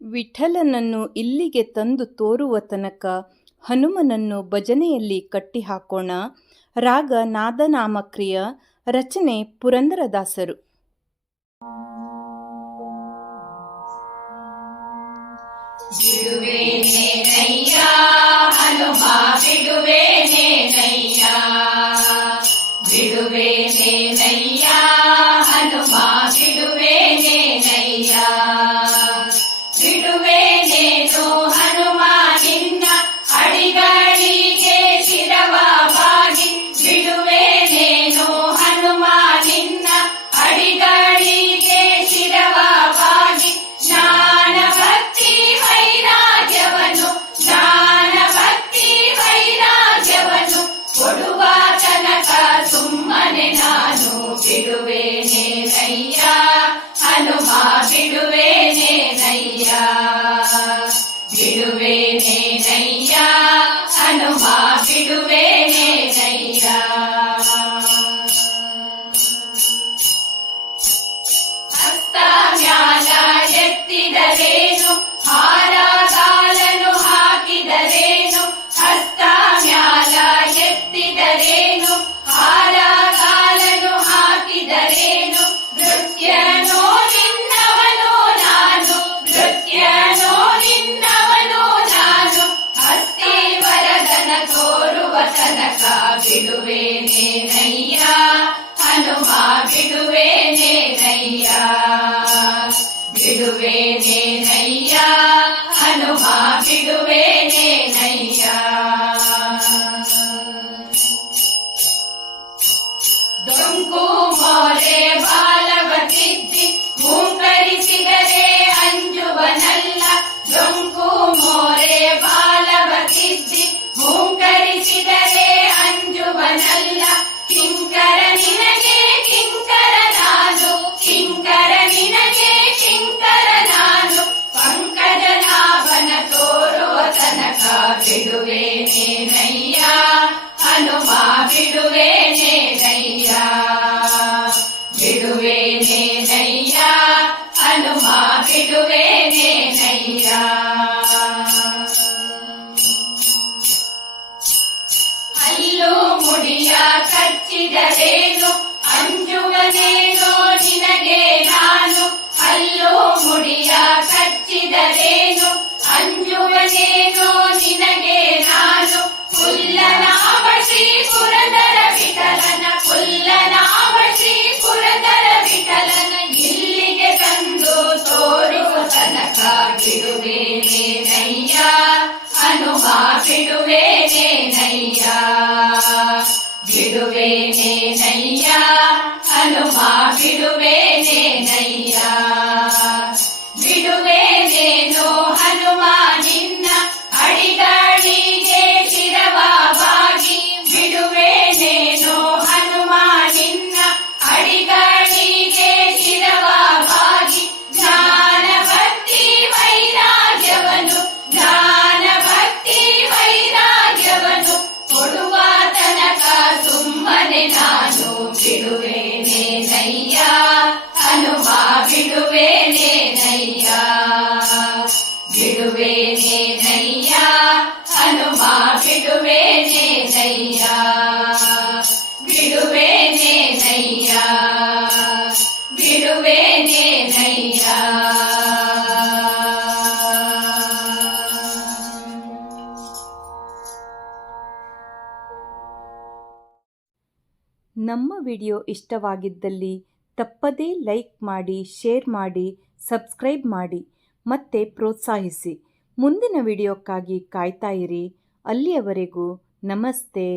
ವಿಠಲನನ್ನು ಇಲ್ಲಿಗೆ ತಂದು ತೋರುವ ತನಕ ಹನುಮನನ್ನು ಭಜನೆಯಲ್ಲಿ ಕಟ್ಟಿಹಾಕೋಣ. ರಾಗ ನಾದನಾಮಕ್ರಿಯ. ರಚನೆ ಪುರಂದರದಾಸರು. ಬಿಡುವೇನೆ ನಯ್ಯ ಹನುಮ ಬಿಡುವೇನೆ ನಯ್ಯ, ಬಿಡುವೇನೆ ನಯ್ಯ ಹನುಮ ಬಿಡುವೇನೆ ನಯ್ಯ, ಬಿಡುವೇನೇನೋ ಹನುಮ ನಿನ್ನ ಅಡಿಗಳಿಗೆ ಶಿರವ ಬಾಗಿ, ಬಿಡುವೇನೇನೋ ಹನುಮ ನಿನ್ನ ಅಡಿಗಳಿಗೆ ಶಿರವ ಬಾಗಿ, ಜ್ಞಾನ ಭಕ್ತಿ ವೈರಾಗ್ಯವನ್ನು ಜ್ಞಾನ ಭಕ್ತಿ ವೈರಾಗ್ಯವನ್ನು ಕೊಡುವ ತನಕ ಸುಮ್ಮನೆ ನಾನು ಬಿಡುವೇನೆ ನಯ್ಯ ಹನುಮ ಬಿಡುವೇನೆ ನಯ್ಯ, ಬಿಡುವೇನೆ ನಯ್ಯ ಹನುಮ ಬಿಡುವೇನೆ ನಯ್ಯ. ಹಸ್ತ ಮ್ಯಾಲ ಎತ್ತಿದರೇನು ಹಾರಗಾಲನು ಹಾಕಿದರೇನು, ಹಸ್ತ ಮ್ಯಾಲ ಎತ್ತಿದರೇನು ಹಾರಗಾಲನು ಹಾಕಿದರೇನು, ನೃತ್ಯನೋ ನಿನ್ನವನು ನಾನು ನೃತ್ಯನೋ ನಿನ್ನವನು ನಾನು, ಹಸ್ತಿವರದನ ತೋರುವ ತನಕ ಬಿಡುವೇನೆ ನಯ್ಯ ಹನುಮ ಬಿಡುವೇನೆ ನಯ್ಯ, ಬಿಡುವೇನೆ ನಯ್ಯ ಹನುಮ ಬಿಡುವೇನೆ ನಯ್ಯ. ಡೊಂಕು ಮೋರೆ ಬಾಲವ ತಿದ್ದಿ ಮೂಕರಿಸಿದರೆ ಅಂಜುವನಲ್ಲ, ಡೊಂಕು ಮೋರೆ ಬಾಲವ ತಿದ್ದಿ ಮೂಕರಿಸಿದರೆ ಅಂಜುವನಲ್ಲ, ಕಿಂಕರ ನಿನಗೆ ಕಿಂಕರ ನಾನು ಕಿಂಕರ ನಿನಗೆ ಕಿಂಕರ ನಾನು, ಪಂಕಜನಾಭನ ತೋರುವ ತನಕ ಬಿಡುವೇನೆ ನಯ್ಯ ಹನುಮ ಬಿಡುವೇನೆ ನಯ್ಯ, ಬಿಡುವೇನೆ ನಯ್ಯ ಹನುಮ ಬಿಡುವೇನೆ ನಯ್ಯ. ಹಲ್ಲು ಮುಡಿಯ ಕಚ್ಚಿದರೇನು ಅಂಜುವನೇನೋ ನಿನಗೆ ನಾನು, ಹಲ್ಲು ಮುಡಿಯ ಕಚ್ಚಿದರೇನು ಅಂಜುವನೇನೋ ನಿನಗೆ ನಾನು, ಕುಲ್ಲನಾಮ ಶ್ರೀ ಪುರಂದರ ವಿಠಲನ ಕುಲ್ಲನಾಮ ಶ್ರೀ ಪುರಂದರ ವಿಠಲನ ಇಲ್ಲಿಗೆ ತಂದು ತೋರುವ ತನಕ ಬಿಡುವೇನೆ ನಯ್ಯ ಹನುಮ ಬಿಡುವೇನೆ ನಯ್ಯ, ಬಿಡುವೇನೆ ನಯ್ಯ ಹನುಮ ಬಿಡುವೇನೆ ನಯ್ಯ, ಬಿಡುವೇನೇನೋ ಹನುಮ ನಿನ್ನ ಅಡಿಗಳಿಗೆ ಶಿರವ ಬಾಗಿ, ಬಿಡುವೇನೇನೋ ಹನುಮ ನಿನ್ನ ಅಡಿಗಳಿಗೆ ಶಿರವ ಬಾಗಿ, ಜ್ಞಾನ ಭಕ್ತಿ ವೈರಾಗ್ಯವನ್ನು ಜ್ಞಾನ ಭಕ್ತಿ ವೈರಾಗ್ಯವನ್ನು ಕೊಡುವ ತನಕ ಸುಮ್ಮನೆ ನಾನು ಬಿಡುವೇನೆ ನಯ್ಯ ಹನುಮ ಬಿಡುವೇನೆ ನಯ್ಯ, ಬಿಡುವೇನೆ ನಯ್ಯ ಹನುಮ ಬಿಡುವೇನೆ ನಯ್ಯ, ಬಿಡುವೇನೆ ನಯ್ಯ ಬಿಡುವೇನೆ ನಯ್ಯ. ನಮ್ಮ ವಿಡಿಯೋ ಇಷ್ಟವಾಗಿದ್ದಲ್ಲಿ ತಪ್ಪದೇ ಲೈಕ್ ಮಾಡಿ, ಶೇರ್ ಮಾಡಿ, ಸಬ್ಸ್ಕ್ರೈಬ್ ಮಾಡಿ ಮತ್ತೆ ಪ್ರೋತ್ಸಾಹಿಸಿ. ಮುಂದಿನ ವಿಡಿಯೋಕ್ಕಾಗಿ ಕಾಯ್ತಾ ಇರಿ. ಅಲ್ಲಿಯವರೆಗೂ ನಮಸ್ತೆ.